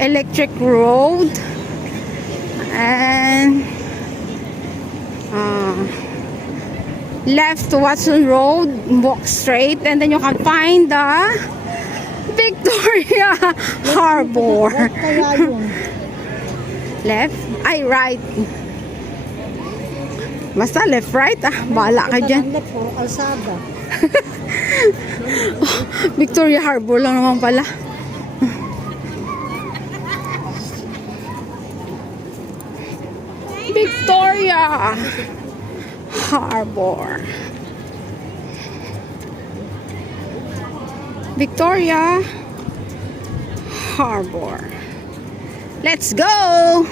Electric Road. And left to Watson Road, walk straight, and then you can find the Victoria Harbor. Left? Ay, right. Basta left, right. Bahala ka dyan. Victoria Harbor lang naman pala. Victoria Harbor. Victoria Harbor. Let's go!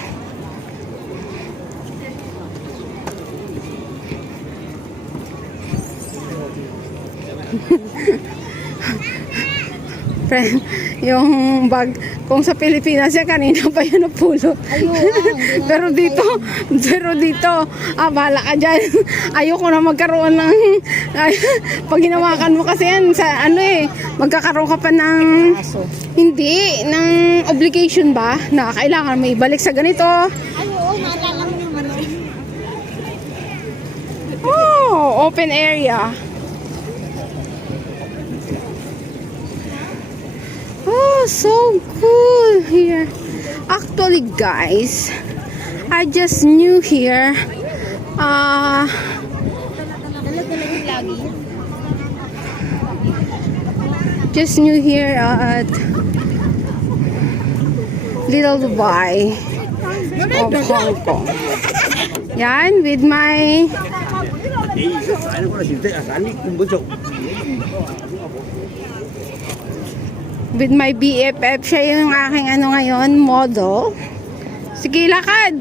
Friend, yung bag, kung sa Pilipinas yan, kanina pa yun napulot. pero dito, bahala ka dyan. Ayoko na magkaroon ng, pag hinawakan mo kasi yan, sa magkakaroon ka pa ng, hindi, ng obligation ba, na kailangan mo ibalik sa ganito. Naalala mo naman. Oh, open area. Oh, so cool here. Actually, guys, I just new here. Just new here at Little Dubai of Hong Kong. Yan, with my BFF. Siya yung aking ngayon, model. Sige, lakad!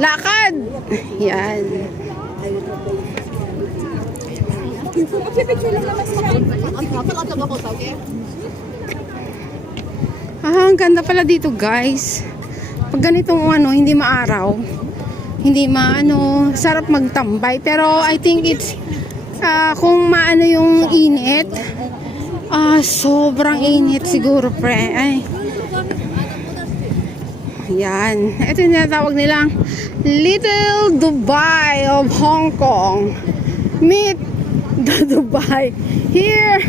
Lakad! Yan. Ang ganda pala dito, guys. Pag ganitong hindi maaraw, hindi sarap magtambay. Pero I think it's kung maano yung init, sobrang init siguro, pre. Ay. Yan. Ito yung tinatawag nilang Little Dubai of Hong Kong. Meet the Dubai here.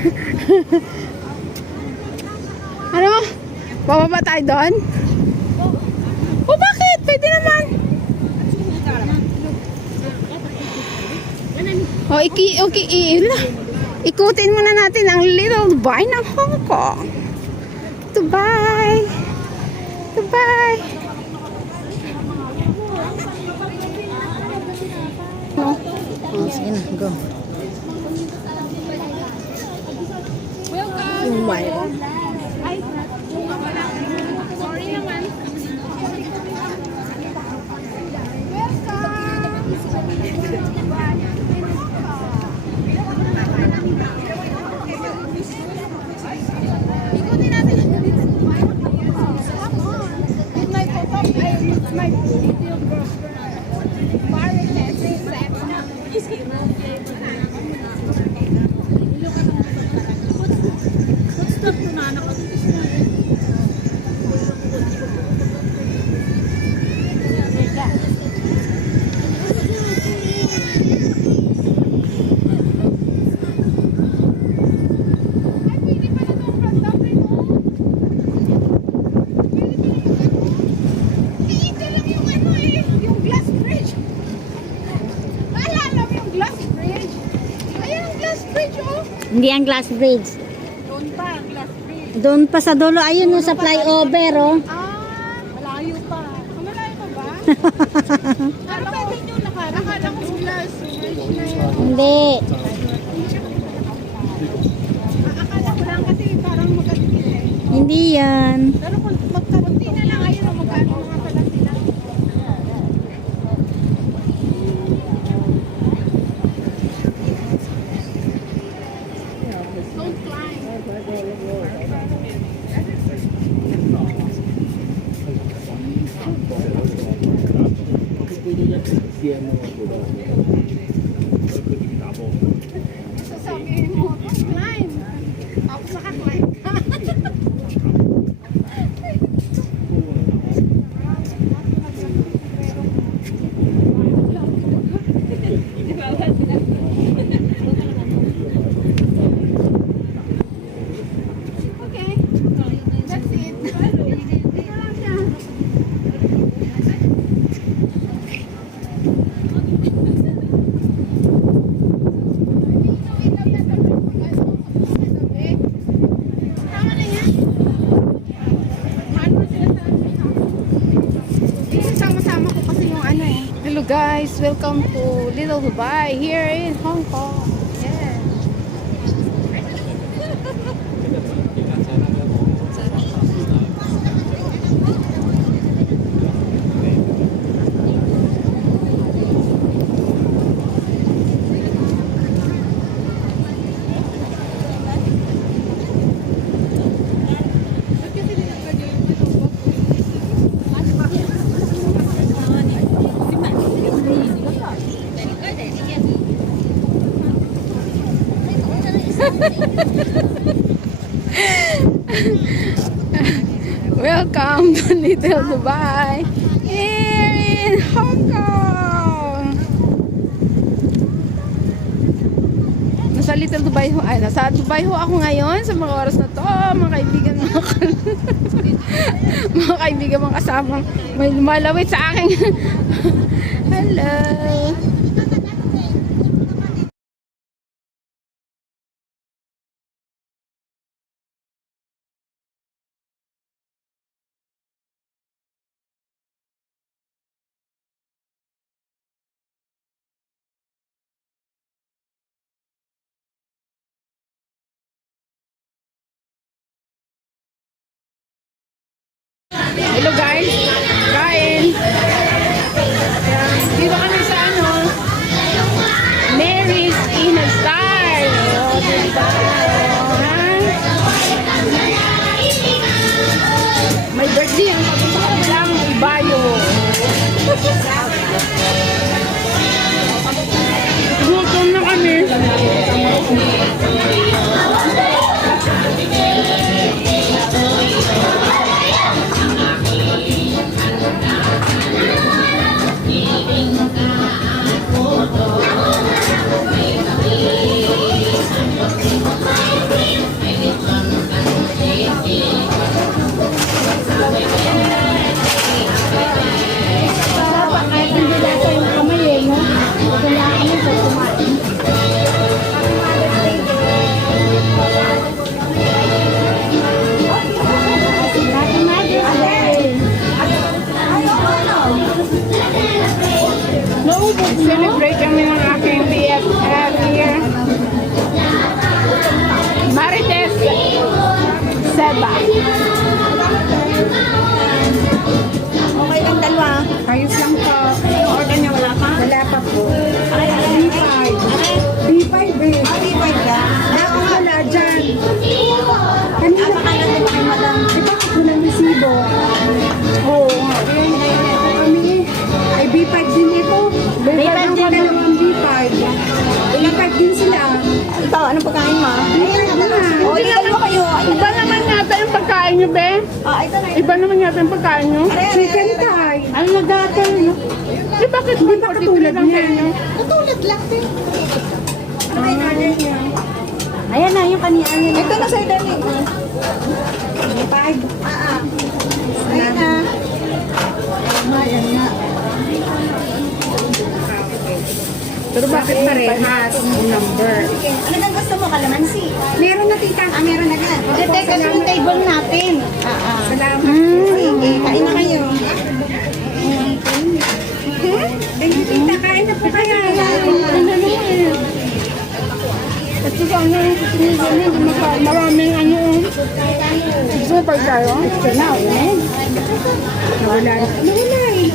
Bababa tayo doon? O bakit? Pwede naman. Ikutin muna natin ang Little Dubai ng Hong Kong. Dubai. Dubai. No? Sige na, go. Dubai. Hindi ang glass bridge. Doon pa, glass bridge. Doon pa sa dulo. Ayun sa flyover, oh. Malayo pa. Malayo pa ba? Pero pwede nyo nakala ko glass bridge na yun. Hindi. Akala ko lang kasi parang magkakit eh. Hindi yan. Pero kung magkakunti na lang, ayun o magkano mga pala sila. Don't climb. Sasabihin mo, don't climb. Tapos naka-climb ka. guys, welcome to Little Dubai here in Hong Kong. Yeah. Welcome to Little Dubai here in Hong Kong. Nasa Little Dubai ho, ay nasa Dubai ho ako ngayon sa mga oras na to, mga kaibigan, mga kaibigan, mga kasamang may lumalawit sa akin. Hello. Hello guys, kain. Dito kami sa Mary's in a Style. Oh, diba? May birthday ang pagkakablang ibayo. Gutom na kami. Celebrate kami ng aking BFF here. Marites Seba. Okay lang dalawa. Ayos lang po. Yung order niya wala pa? Wala pa po. B5. B5 eh. B5 ka? Ako wala dyan. Kanina pa kayo di ba kayo madam? Bakit walang resibo? Oo. Kami ay B5 din ito. B5 din din dalawang B5. B5 din sila. Ikaw, anong pagkain mo? B5 na. O, dalawa kayo. Iba naman yata yung pagkain nyo, be. Ito na. Iba naman yata yung pagkain nyo. Chicken thigh. Ay, nagdatal, no? Eh, bakit hindi pa katulad niya? Katulad lang din. Ayan na, yung kanina niya. Ito na sa'yo, Dani. B5. Ayan na. Ayan na. Pero bakit parehas yung number? Ano nang gusto mo? Kalamansi? Meron na, tita. Meron na ka. Ito kasi yung table natin. Salamat. Sige, kain na kayo. Thank you, tita. Kain na po kaya. Ito sa maraming gusto mo pa tayo? Ito na, eh. Nawala na. Nawala eh.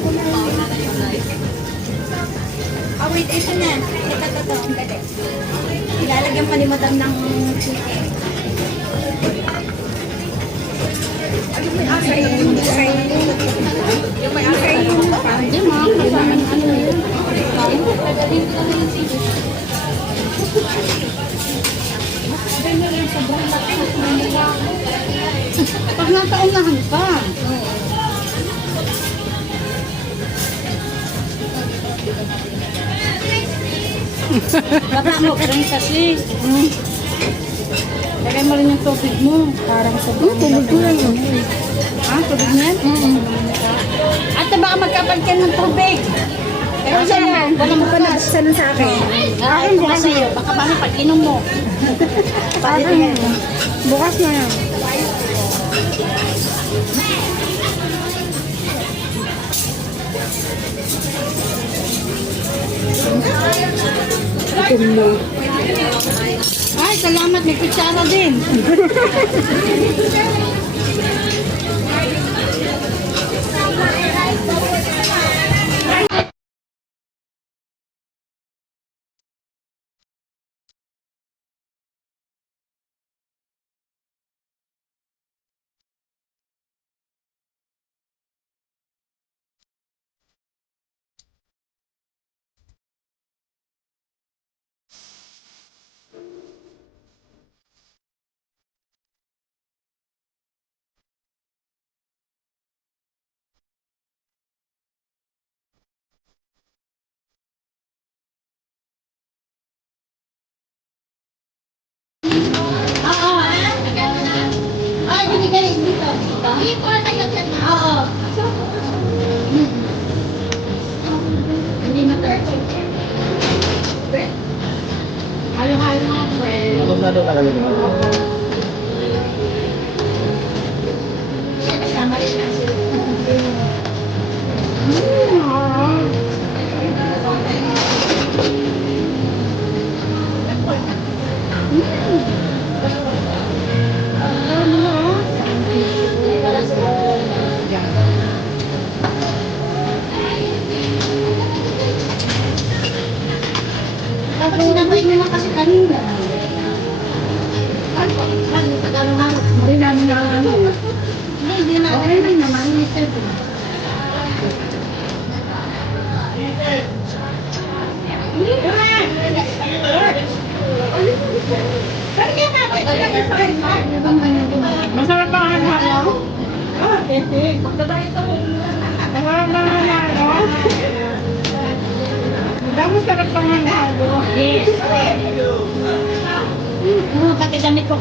Oh, wait, ito na. Ito. Ilalagyan pa ni madam ng chicken. Hindi mo, kasama ng ano yun. Pag nataunahan pa. Baba mo, pero kasi. Lagay mo rin yung tubig mo. Parang sa tubig ko lang yun. Tubig niyan? Ate, baka magkapag ka ng tubig. Pero sa'yo, wala mo pa na. Saan sa akin? Akin bukas sa'yo. Baka mami pag-inom mo. Akin. Bukas na yan. Gutom na. Ay, salamat. May kutsara din. Ay, binigay dito. Dito tayo dyan. Oo. Hindi matarto. Halo-halo nga, friend. Gutom na daw talaga din. Kasama rin na sila. Dapat sinabay mo lang kasi kanina. Hindi namin na ano. Hindi na. Okay lang naman. Mr. B. Masarap ang halo. Masarap ang halo. Damo sarap ang halo. Yes. Pati damit ko.